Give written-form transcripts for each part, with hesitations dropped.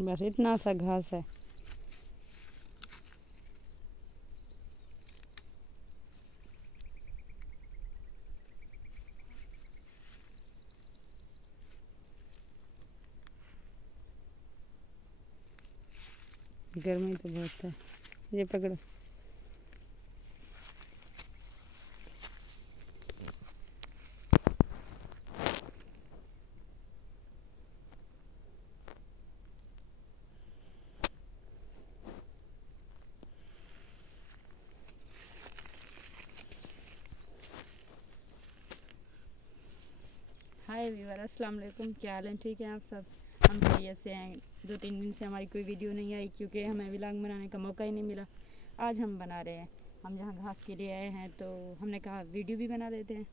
बस इतना सा घास है। गर्मी तो बहुत है। ये पकड़ो। हाय व्यूअर, अस्सलाम वालेकुम। क्या हाल है? ठीक है आप सब? हम खैरियत से हैं। 2-3 दिन से हमारी कोई वीडियो नहीं आई क्योंकि हमें व्लॉग बनाने का मौका ही नहीं मिला। आज हम बना रहे हैं। हम जहाँ घास के लिए आए हैं तो हमने कहा वीडियो भी बना देते हैं।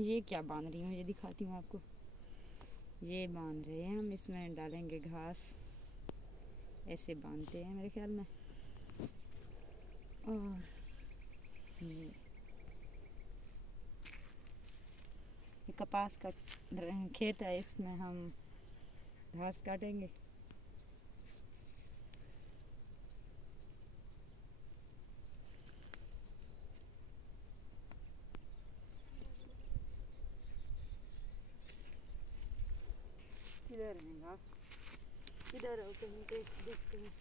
ये क्या बांध रही हूँ, ये दिखाती हूँ आपको। ये बांध रहे हैं हम, इसमें डालेंगे घास। ऐसे बांधते हैं मेरे ख्याल में। और ये कपास का खेत है, इसमें हम घास काटेंगे। किधर है घास? किधर हो? कहीं देखते हैं।